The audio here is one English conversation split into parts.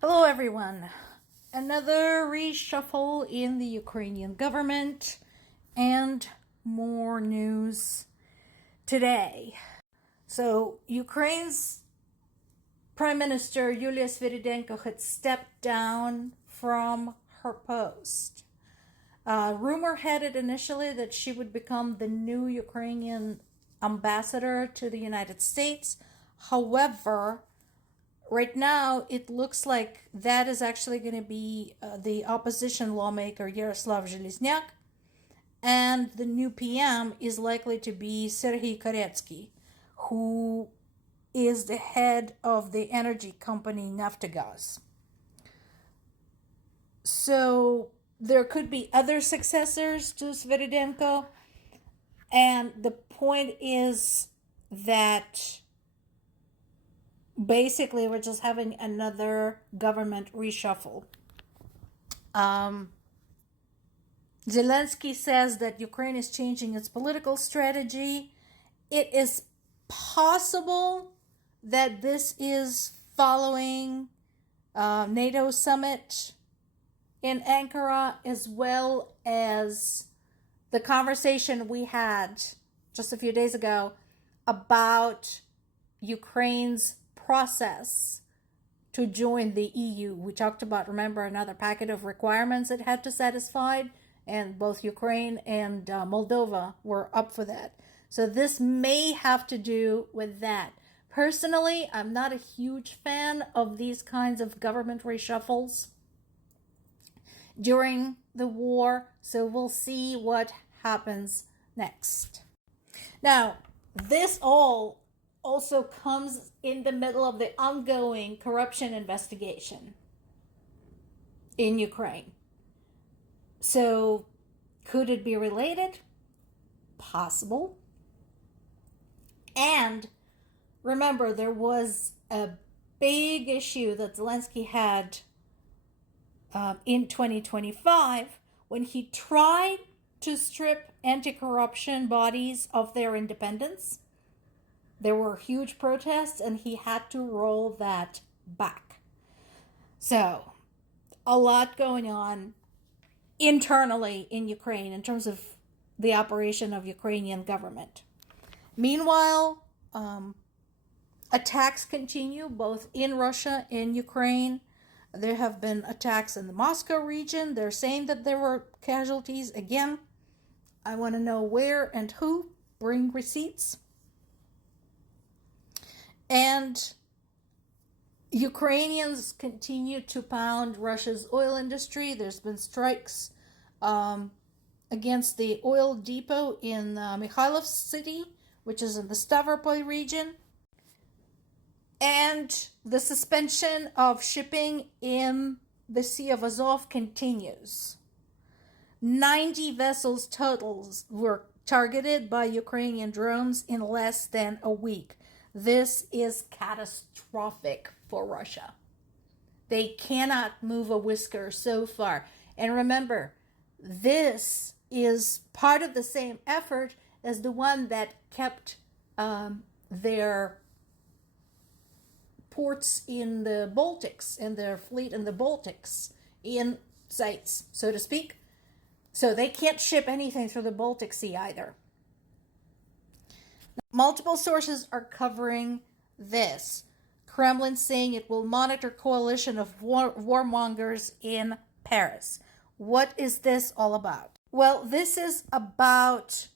Hello, everyone. Another reshuffle in the Ukrainian government and more news today. So, Ukraine's Prime Minister Yulia Sviridenko had stepped down from her post. Rumor had it initially that she would become the new Ukrainian ambassador to the United States. However, right now, it looks like that is actually going to be the opposition lawmaker Yaroslav Zhelezniak, and the new PM is likely to be Serhiy Koretsky, who is the head of the energy company Naftogaz. So there could be other successors to Sviridenko, and the point is that basically we're just having another government reshuffle. Zelensky says that Ukraine is changing its political strategy. It is possible that this is following NATO summit in Ankara, as well as the conversation we had just a few days ago about Ukraine's process to join the EU. We talked about, remember, another packet of requirements it had to satisfy, and both Ukraine and Moldova were up for that. So this may have to do with that. Personally, I'm not a huge fan of these kinds of government reshuffles during the war, so we'll see what happens next. Now, this all also comes in the middle of the ongoing corruption investigation in Ukraine. So, could it be related? Possible. And remember, there was a big issue that Zelensky had in 2025 when he tried to strip anti-corruption bodies of their independence. There were huge protests and he had to roll that back. So, a lot going on internally in Ukraine in terms of the operation of Ukrainian government. Meanwhile, attacks continue both in Russia and Ukraine. There have been attacks in the Moscow region. They're saying that there were casualties. Again, I want to know where and who. Bring receipts. And Ukrainians continue to pound Russia's oil industry. There's been strikes against the oil depot in Mikhailov city, which is in the Stavropol region. And the suspension of shipping in the Sea of Azov continues. 90 vessels total were targeted by Ukrainian drones in less than a week. This is catastrophic for Russia. They cannot move a whisker so far. And remember, this is part of the same effort as the one that kept their ports in the Baltics and their fleet in the Baltics in sights, so to speak. So they can't ship anything through the Baltic Sea either. Multiple sources are covering this. Kremlin saying it will monitor coalition of warmongers in Paris. What is this all about? Well, this is about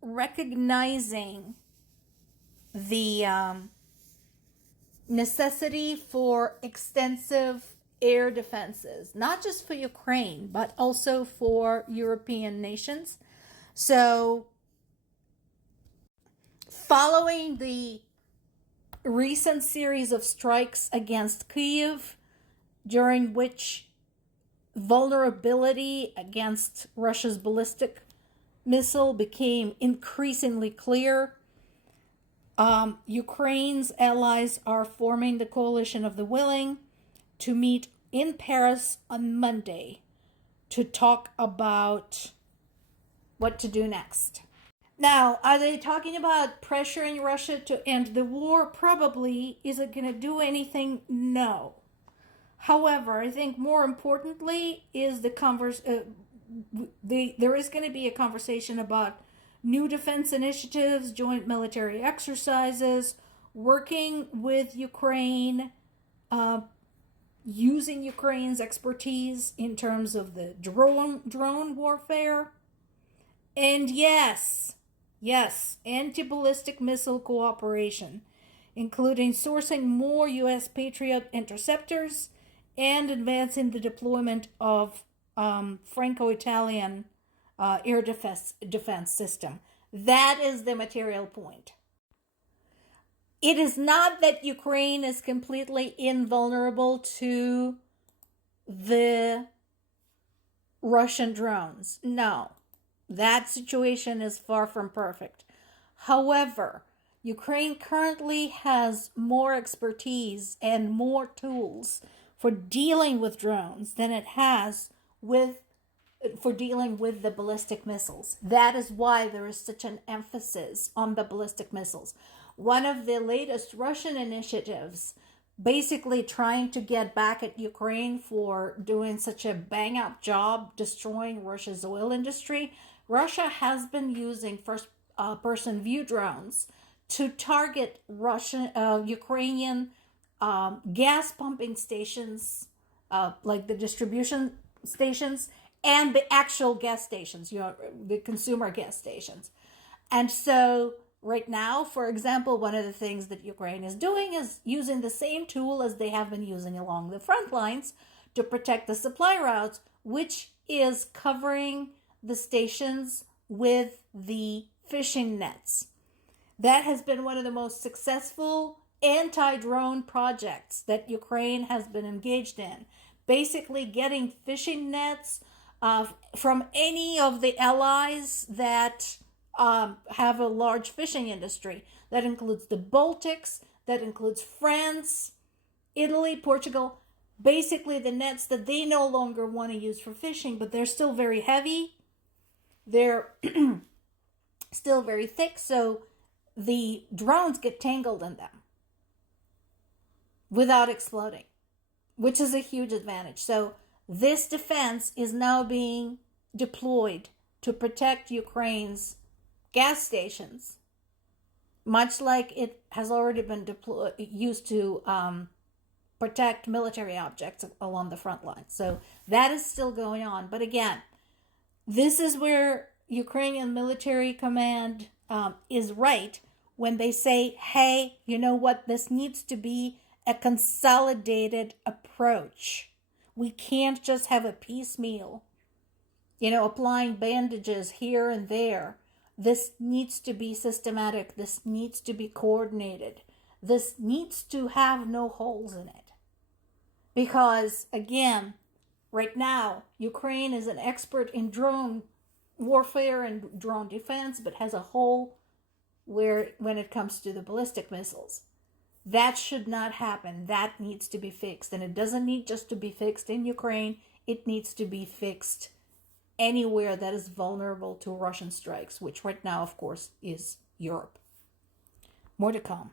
recognizing the necessity for extensive air defenses, not just for Ukraine, but also for European nations. So, following the recent series of strikes against Kyiv, during which vulnerability against Russia's ballistic missile became increasingly clear, Ukraine's allies are forming the Coalition of the Willing to meet in Paris on Monday to talk about what to do next. Now, are they talking about pressuring Russia to end the war? Probably. Is it going to do anything? No. However, I think more importantly is there is going to be a conversation about new defense initiatives, joint military exercises, working with Ukraine, uh, using Ukraine's expertise in terms of the drone warfare, and yes, anti-ballistic missile cooperation, including sourcing more U.S. Patriot interceptors and advancing the deployment of Franco-Italian air defense system. That is the material point. It is not that Ukraine is completely invulnerable to the Russian drones. No, that situation is far from perfect. However, Ukraine currently has more expertise and more tools for dealing with drones than it has for dealing with the ballistic missiles. That is why there is such an emphasis on the ballistic missiles. One of the latest Russian initiatives, basically trying to get back at Ukraine for doing such a bang up job destroying Russia's oil industry, Russia has been using first person view drones to target Ukrainian gas pumping stations, like the distribution stations, and the actual gas stations, the consumer gas stations. And so right now, for example, one of the things that Ukraine is doing is using the same tool as they have been using along the front lines to protect the supply routes, which is covering the stations with the fishing nets. That has been one of the most successful anti-drone projects that Ukraine has been engaged in. Basically getting fishing nets from any of the allies that have a large fishing industry. That includes the Baltics, that includes France, Italy, Portugal. Basically the nets that they no longer want to use for fishing, but they're still very heavy. They're still very thick, so the drones get tangled in them without exploding, which is a huge advantage. So this defense is now being deployed to protect Ukraine's gas stations, much like it has already been used to protect military objects along the front line. So that is still going on. But again, this is where Ukrainian military command is right when they say, hey, you know what, this needs to be a consolidated approach. We can't just have a piecemeal, applying bandages here and there. This needs to be systematic. This needs to be coordinated. This needs to have no holes in it. Because, again, right now, Ukraine is an expert in drone warfare and drone defense, but has a hole when it comes to the ballistic missiles. That should not happen. That needs to be fixed. And it doesn't need just to be fixed in Ukraine. It needs to be fixed anywhere that is vulnerable to Russian strikes, which right now, of course, is Europe. More to come.